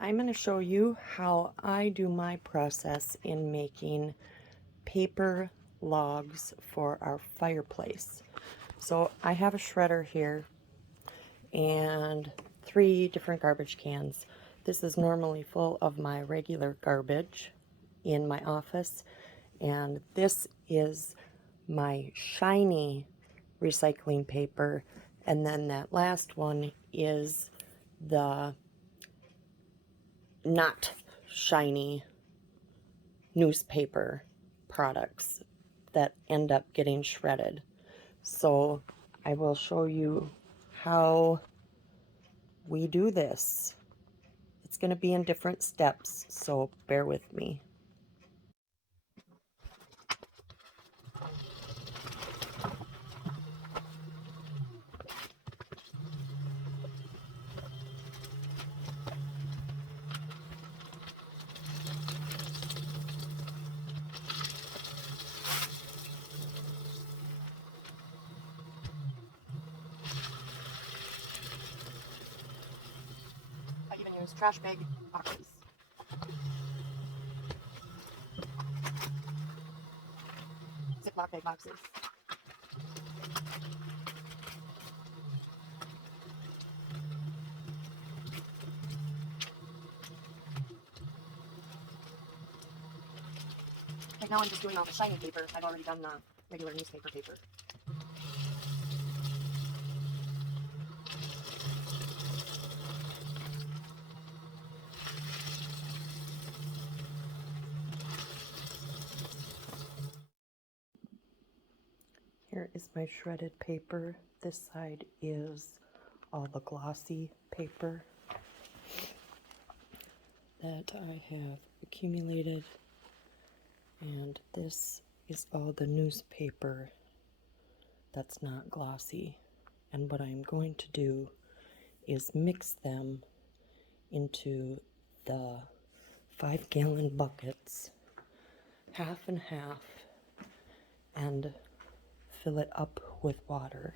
I'm going to show you how I do my process in making paper logs for our fireplace. So I have a shredder here and 3 different garbage cans. This is normally full of my regular garbage in my office, and this is my shiny recycling paper, and then that last one is the not shiny newspaper products that end up getting shredded. So I will show you how we do this. It's going to be in different steps, so bear with me. I even use trash bag boxes. Ziploc bag boxes. Right now I'm just doing all the shiny paper. I've already done the regular newspaper paper. Here is my shredded paper. This side is all the glossy paper that I have accumulated, and this is all the newspaper that's not glossy. And what I'm going to do is mix them into the 5-gallon buckets, half and half, and fill it up with water.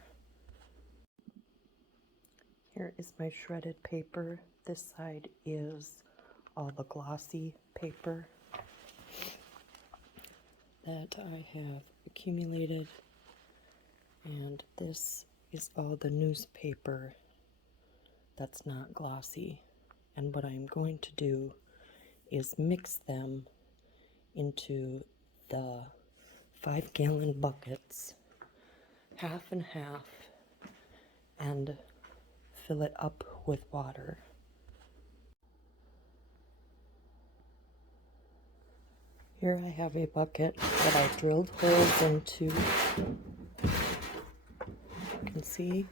Here is my shredded paper. This side is all the glossy paper that I have accumulated, and this is all the newspaper that's not glossy. And what I'm going to do is mix them into the 5-gallon buckets, half and half, and fill it up with water. Here I have a bucket that I drilled holes into. You can see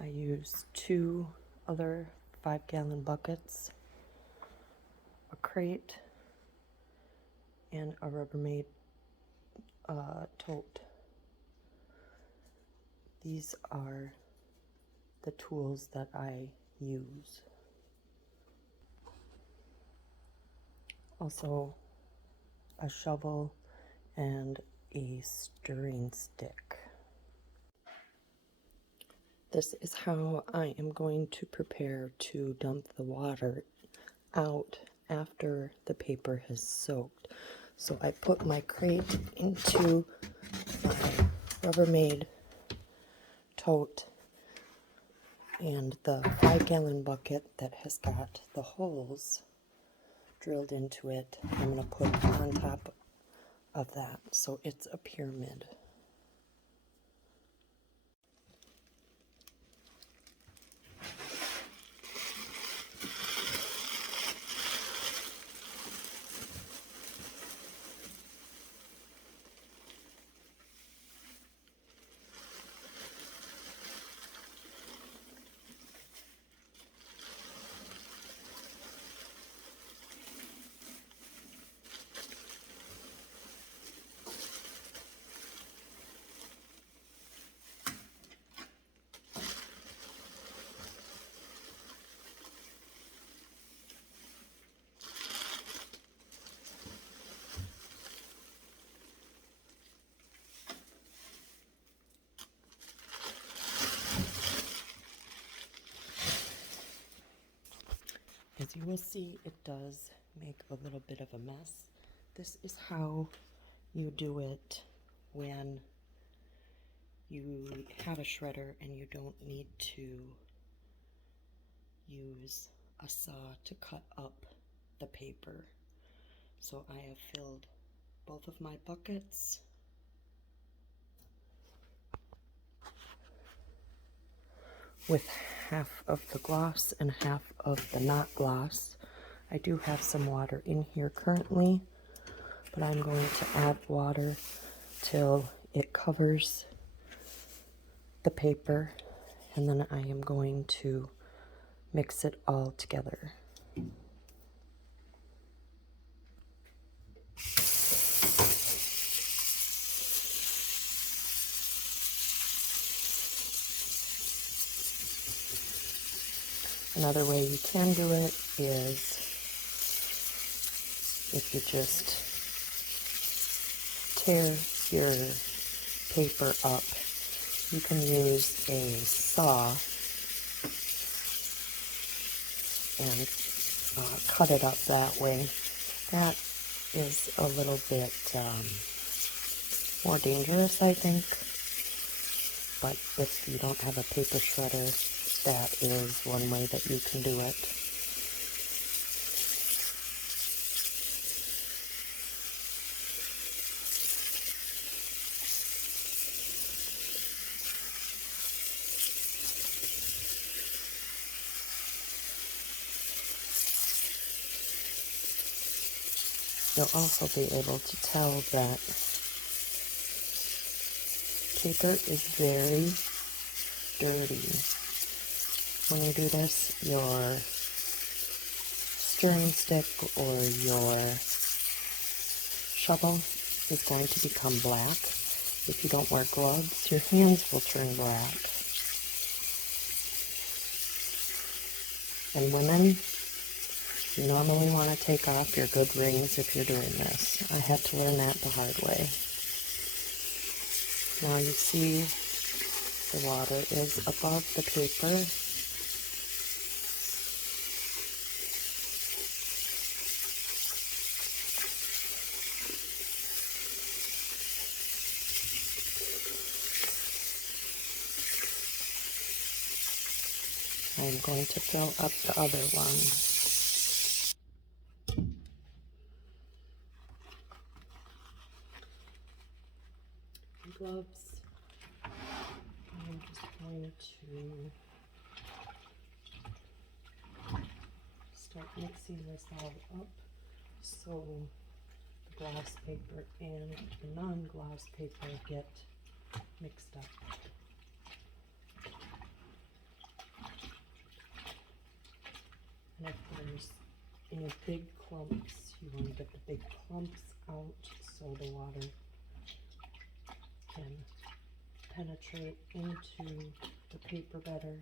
I use 2 other 5-gallon buckets, a crate, and a Rubbermaid tote. These are the tools that I use. Also a shovel and a stirring stick. This is how I am going to prepare to dump the water out after the paper has soaked. So I put my crate into my Rubbermaid tote, and the 5-gallon bucket that has got the holes drilled into it, I'm going to put on top of that so it's a pyramid. As you will see, it does make a little bit of a mess. This is how you do it when you have a shredder and you don't need to use a saw to cut up the paper. So I have filled both of my buckets with half of the gloss and half of the not gloss. I do have some water in here currently, but I'm going to add water till it covers the paper, and then I am going to mix it all together. Another way you can do it is if you just tear your paper up, you can use a saw and cut it up that way. That is a little bit more dangerous, I think, but if you don't have a paper shredder, that is one way that you can do it. You'll also be able to tell that paper is very dirty. When you do this, your stirring stick or your shovel is going to become black. If you don't wear gloves, your hands will turn black. And women, you normally want to take off your good rings if you're doing this. I had to learn that the hard way. Now you see the water is above the paper. I'm going to fill up the other one. Gloves. I'm just going to start mixing this all up so the gloss paper and the non-gloss paper get mixed up. And if there's any big clumps, you want to get the big clumps out so the water can penetrate into the paper better.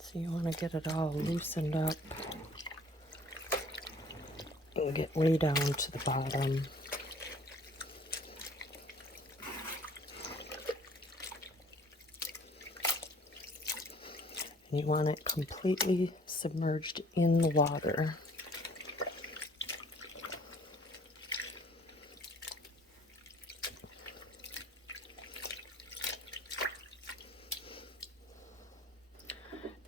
So you want to get it all loosened up and get way down to the bottom. And you want it completely submerged in the water.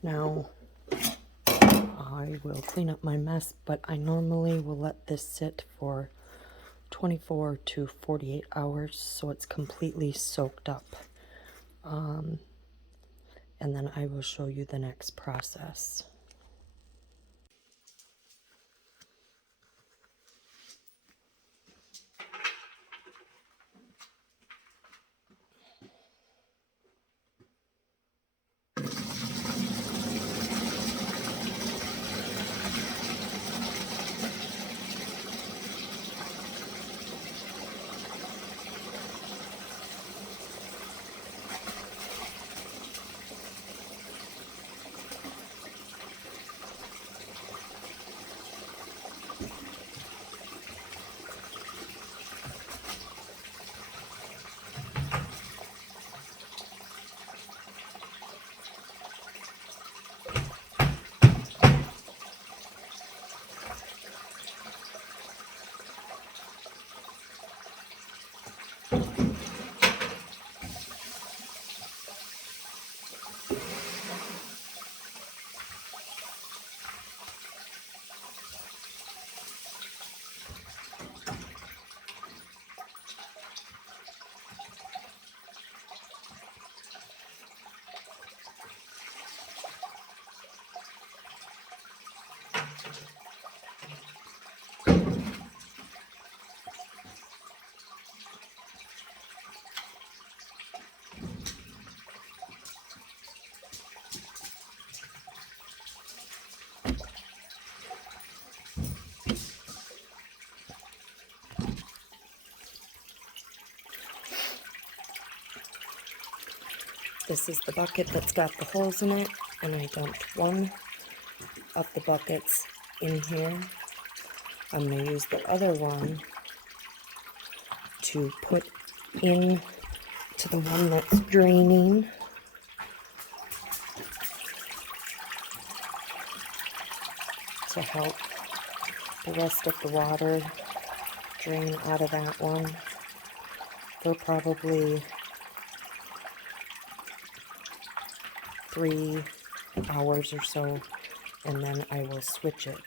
Now, I will clean up my mess, but I normally will let this sit for 24 to 48 hours so it's completely soaked up and then I will show you the next process. This is the bucket that's got the holes in it, and I dumped one of the buckets in here. I'm going to use the other one to put in to the one that's draining. To help the rest of the water drain out of that one for probably 3 hours or so, and then I will switch it.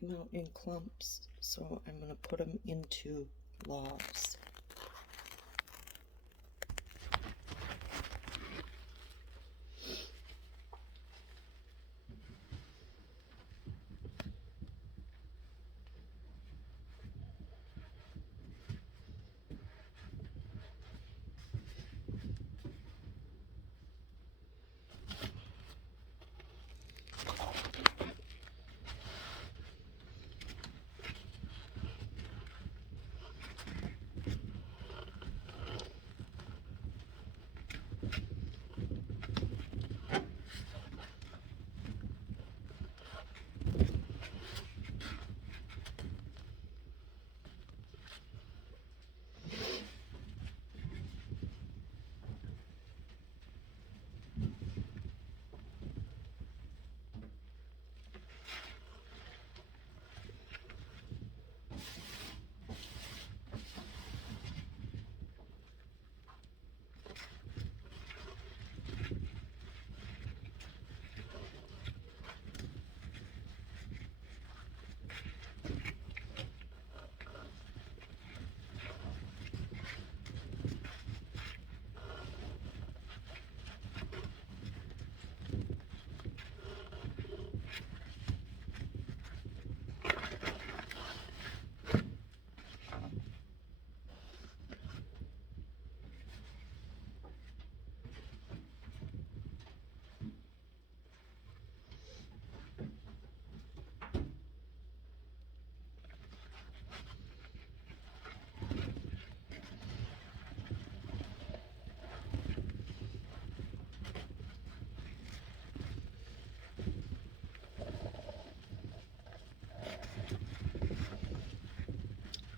Came out in clumps, so I'm going to put them into logs.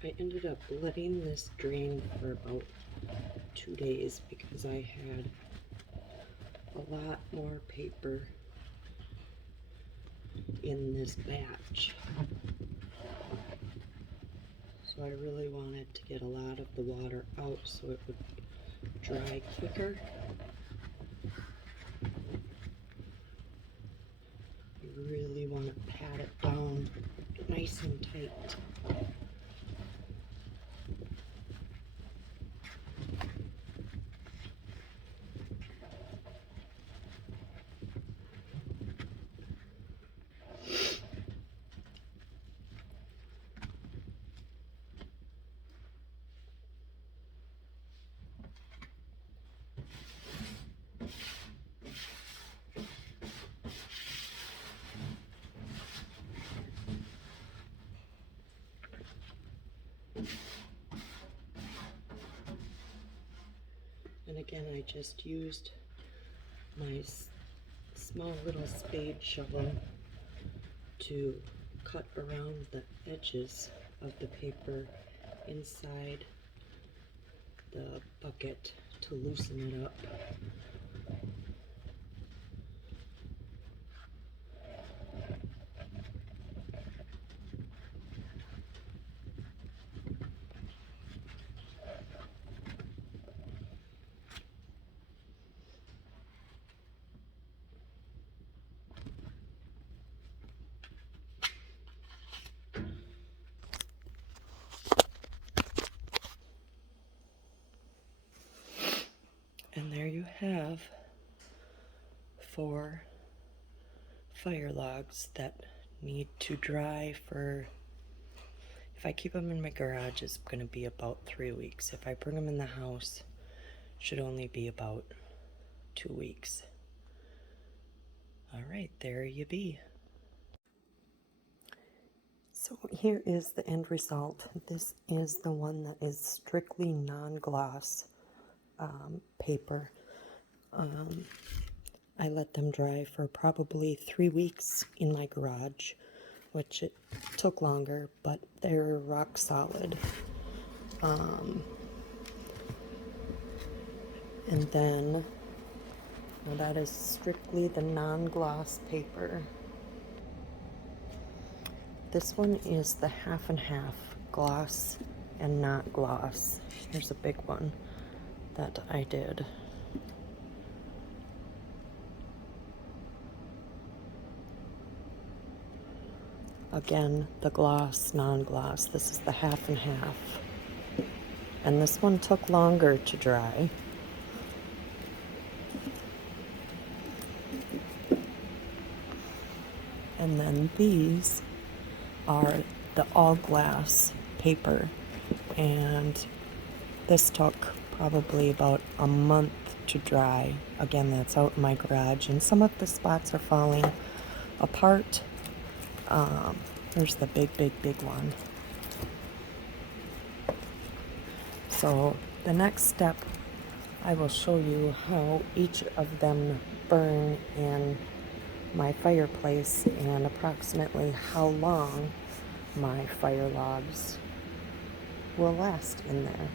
I ended up letting this drain for about 2 days because I had a lot more paper in this batch. So I really wanted to get a lot of the water out so it would dry quicker. You really want to pat it down nice and tight. And again, I just used my small little spade shovel to cut around the edges of the paper inside the bucket to loosen it up. And there you have 4 fire logs that need to dry for, if I keep them in my garage, it's going to be about 3 weeks. If I bring them in the house, it should only be about 2 weeks. All right, there you be. So here is the end result. This is the one that is strictly non-gloss paper. I let them dry for probably 3 weeks in my garage, which it took longer, but they're rock solid. And then, well, that is strictly the non-gloss paper. This one is the half and half, gloss and not gloss. Here's a big one that I did. Again, the gloss, non-gloss. This is the half and half. And this one took longer to dry. And then these are the all glass paper. And this took probably about a month to dry. Again, that's out in my garage. And some of the spots are falling apart. Here's the big one. So the next step, I will show you how each of them burn in my fireplace and approximately how long my fire logs will last in there.